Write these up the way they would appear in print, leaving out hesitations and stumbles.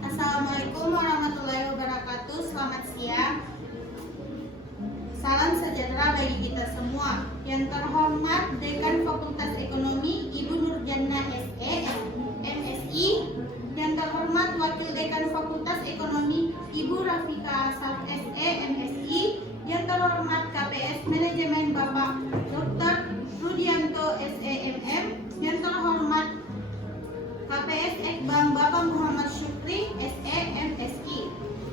Assalamualaikum warahmatullahi wabarakatuh. Selamat siang. Salam sejahtera bagi kita semua. Yang terhormat Dekan Fakultas Ekonomi Ibu Nurjana SE, MSI. Yang terhormat Wakil Dekan Fakultas Ekonomi Ibu Rafika Asaf SE, MSI. Yang terhormat KPS Manajemen Bapak Dr. Rudianto SE, MM. Yang terhormat KPS Ekbang Bapak Muhammad Syukri SE, MSI.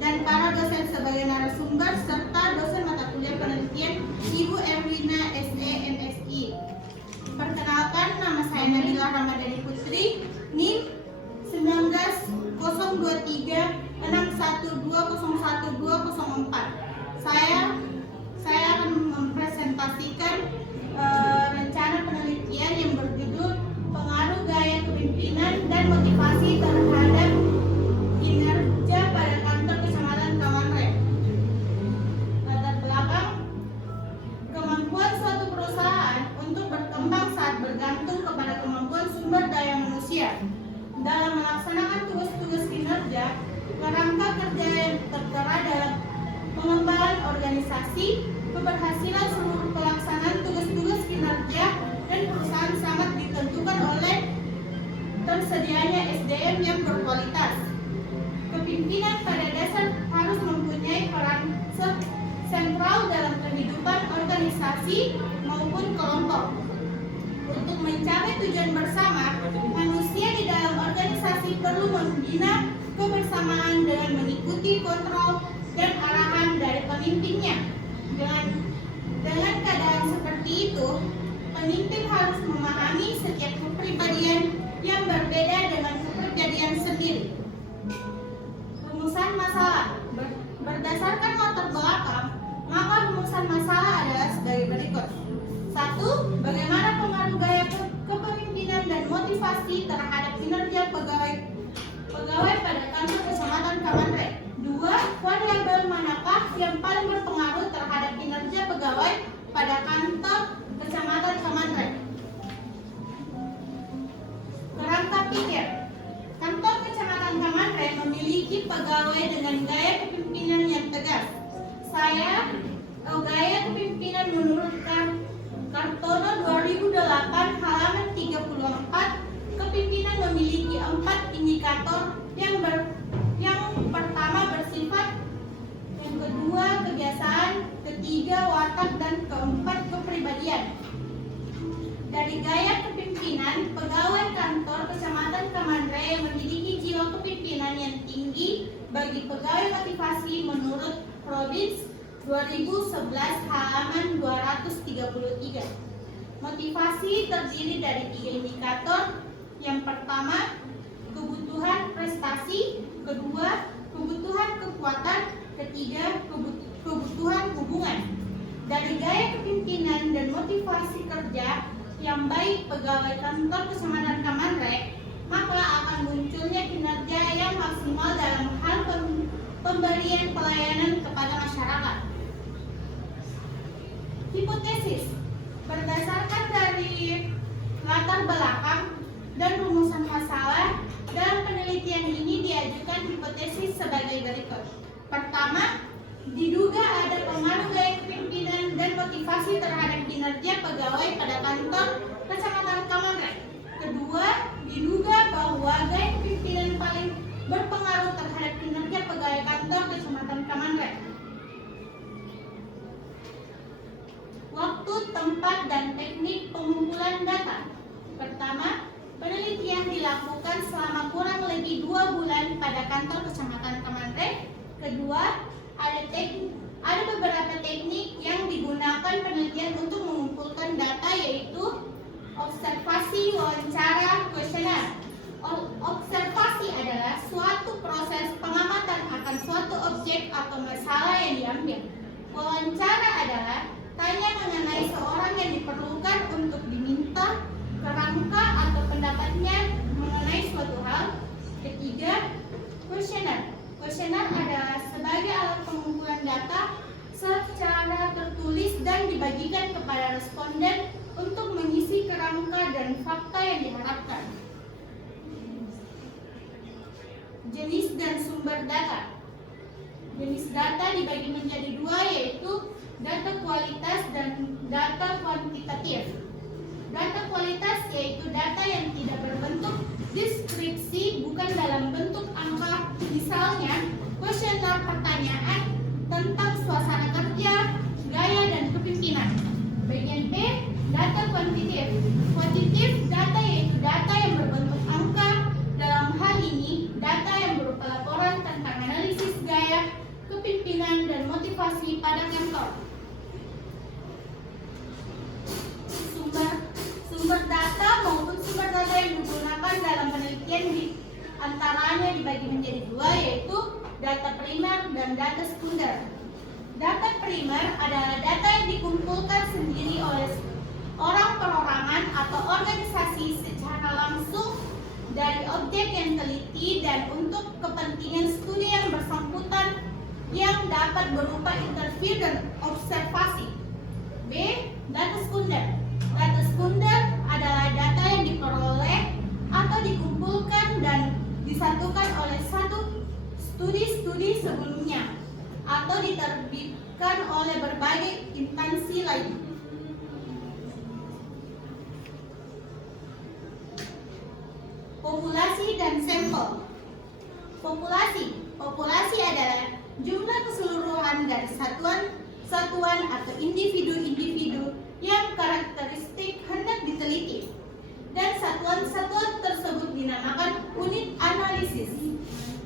Dan para dosen sebagai narasumber serta dosen mata kuliah penelitian Ibu Erwina SE, MSI. Perkenalkan, nama saya Nabila Ramadhani Putri, NIM 19.0201201204. Saya akan mempresentasikan rencana penelitian yang berjudul pengaruh gaya kepemimpinan dan motivasi terhadap kinerja pada kantor kecamatan Kamanrek. Latar belakang, kemampuan suatu perusahaan untuk berkembang saat bergantung kepada kemampuan sumber daya manusia. Dalam melaksanakan tugas-tugas kinerja, kerangka kerja yang tertera dalam pengembangan organisasi, keberhasilan seluruh pelaksanaan tugas-tugas kinerja dan perusahaan sangat ditentukan oleh tersedianya SDM yang berkualitas. Kepemimpinan pada dasar harus mempunyai peran sentral dalam kehidupan organisasi maupun kelompok. Untuk mencapai tujuan bersama, manusia di dalam organisasi perlu membina kebersamaan dengan mengikuti kontrol dan arahan dari pemimpinnya. Dengan keadaan seperti itu, pemimpin harus memahami setiap kepribadian yang berbeda dengan kepribadian sendiri. Rumusan masalah berdasarkan latar belakang, maka rumusan masalah adalah sebagai berikut. 1. Bagaimana pengaruh gaya kepemimpinan dan motivasi terhadap kinerja pegawai pada kantor kecamatan Kamanrek. 2. Variabel manakah yang paling berpengaruh terhadap kinerja pegawai pada kantor kecamatan Kamanrek? Kerangka pikir. Kantor kecamatan Kamanrek memiliki pegawai dengan gaya kepemimpinan yang tegas. Gaya kepemimpinan menurut Kartono 2008 halaman 34, kepemimpinan memiliki 4 indikator yang pertama bersifat, yang kedua kebiasaan, ketiga watak, dan keempat kepribadian. Dari gaya kepemimpinan, pegawai kantor kecamatan Kamanrek memiliki jiwa kepemimpinan yang tinggi. Bagi pegawai motivasi menurut Robbins 2011 halaman 233. Motivasi terdiri dari 3 indikator. Yang pertama, kebutuhan prestasi, kedua, kebutuhan kekuatan, ketiga, kebutuhan hubungan. Dari gaya kepemimpinan dan motivasi kerja yang baik pegawai kantor kecamatan Kamanrek, maka akan munculnya kinerja yang maksimal dalam hal pemberian pelayanan kepada masyarakat. Hipotesis. Berdasarkan dari latar belakang dan rumusan masalah, dalam penelitian ini diajukan hipotesis sebagai berikut. Pertama, diduga ada pengaruh gaya kepemimpinan dan motivasi terhadap kinerja pegawai pada kantor kecamatan Kamanrek. Kedua, diduga bahwa gaya kepemimpinan paling berpengaruh terhadap kinerja pegawai kantor kecamatan Kamanrek. Waktu, tempat, dan teknik pengumpulan data. Pertama, penelitian dilakukan selama kurang lebih 2 bulan pada kantor kecamatan Kamanrek. Kedua, ada beberapa teknik yang digunakan penelitian untuk mengumpulkan data, yaitu observasi, wawancara, kuesioner. Observasi adalah suatu proses pengamatan akan suatu objek atau masalah yang diambil. Wawancara adalah tanya mengenai seorang yang diperlukan untuk diminta kerangka atau pendapatnya mengenai suatu hal. Ketiga, kuesioner. Kuesioner adalah sebagai alat pengumpulan data secara tertulis dan dibagikan kepada responden untuk mengisi kerangka dan fakta yang diharapkan. jenis dan sumber data. Jenis data dibagi menjadi dua, yaitu data kualitas dan data kuantitatif. Data kualitas yaitu data yang tidak berbentuk deskripsi, bukan dalam bentuk angka, misalnya kuesioner pertanyaan tentang suasana kerja, gaya, dan kepemimpinan. Bagian B, data kuantitatif. Kuantitatif data yaitu data yang berbentuk angka. Dalam hal ini, data yang berupa laporan tentang analisis gaya, kepemimpinan, dan motivasi pada kantor. Sumber data maupun sumber data yang digunakan dalam penelitian antaranya dibagi menjadi dua, yaitu data primer dan data sekunder. Data primer adalah data yang dikumpulkan sendiri oleh orang perorangan atau organisasi secara langsung dari objek yang teliti dan untuk kepentingan studi yang bersangkutan, yang dapat berupa interview dan observasi. B. Data sekunder. Data sekunder adalah data yang diperoleh atau dikumpulkan dan disatukan oleh satu studi-studi sebelumnya atau diterbitkan oleh berbagai instansi lain. Populasi dan sampel. Populasi adalah jumlah keseluruhan dari satuan atau individu-individu yang karakteristik hendak diteliti, dan satuan-satuan tersebut dinamakan unit analisis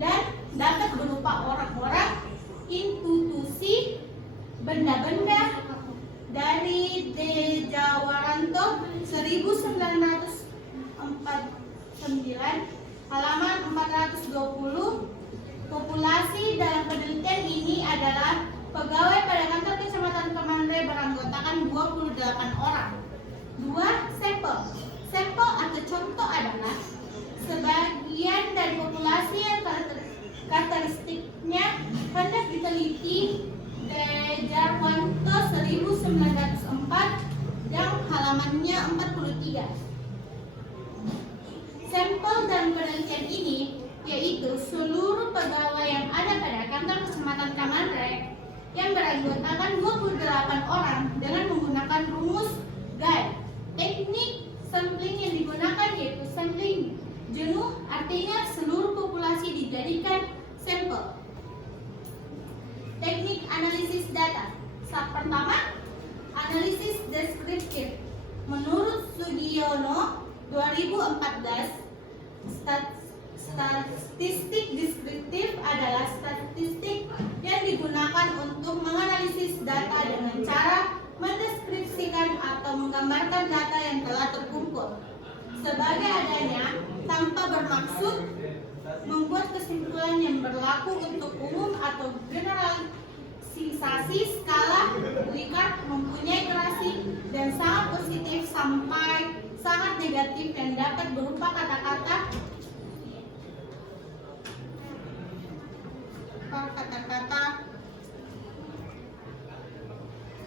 dan dapat berupa orang-orang, institusi, benda-benda. Dari Dejawaranto 1949 halaman 420. Populasi dalam penelitian ini adalah pegawai pada kantor kecamatan Kemandre beranggotakan 28 orang. 2. Sampel. Sampel atau contoh adalah sebagian dari populasi yang karakteristiknya hendak diteliti. Dejarwanto 1904 yang halamannya 43. Sampel dalam penelitian ini yaitu seluruh pegawai yang ada pada kantor kecamatan Kemandre yang beranggotakan 28 orang dengan menggunakan rumus GAI. Teknik sampling yang digunakan yaitu sampling jenuh, artinya seluruh populasi dijadikan sampel. Teknik analisis data. Pertama, analisis deskriptif. Menurut Sugiono 2014, statistik deskriptif adalah statistik yang digunakan untuk menganalisis data dengan cara mendeskripsikan atau menggambarkan data yang telah terkumpul sebagai adanya, tanpa bermaksud membuat kesimpulan yang berlaku untuk umum atau generalisasi. Skala Likert mempunyai grafik dan sangat positif sampai sangat negatif yang dapat berupa kata-kata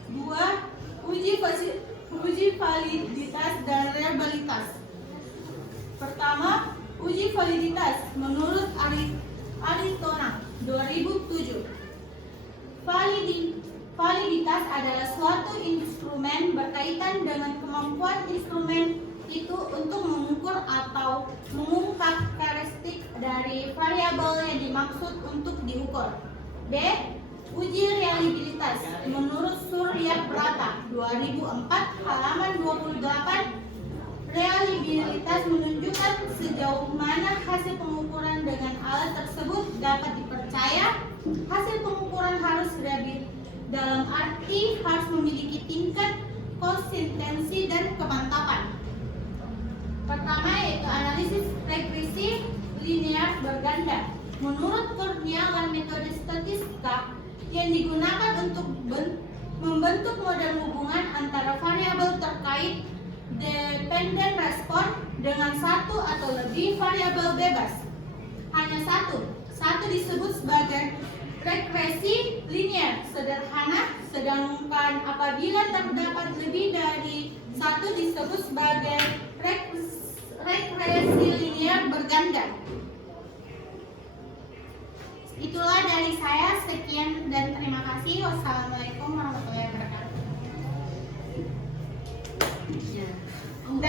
dua, uji validitas dan reliabilitas. Pertama, uji validitas menurut Aristonang 2007. Validitas adalah suatu instrumen berkaitan dengan kemampuan instrumen itu untuk mengukur atau mengungkap karakteristik dari variabel yang dimaksud untuk diukur. B. Uji reliabilitas menurut Surya Brata 2004 halaman 28. Reliabilitas menunjukkan sejauh mana hasil pengukuran dengan alat tersebut dapat dipercaya. Hasil pengukuran harus reliable dalam arti harus memiliki tingkat konsistensi dan kemantapan. Pertama yaitu analisis regresif linear berganda. Menurut Kurniawan, metode statistika yang digunakan untuk membentuk model hubungan antara variabel terkait dependent respon dengan satu atau lebih variabel bebas. Hanya satu disebut sebagai regresi linear sederhana, sedangkan apabila terdapat lebih dari satu disebut sebagai regresi linear berganda. Itulah dari saya, sekian dan terima kasih. Wassalamualaikum warahmatullahi wabarakatuh. Ya.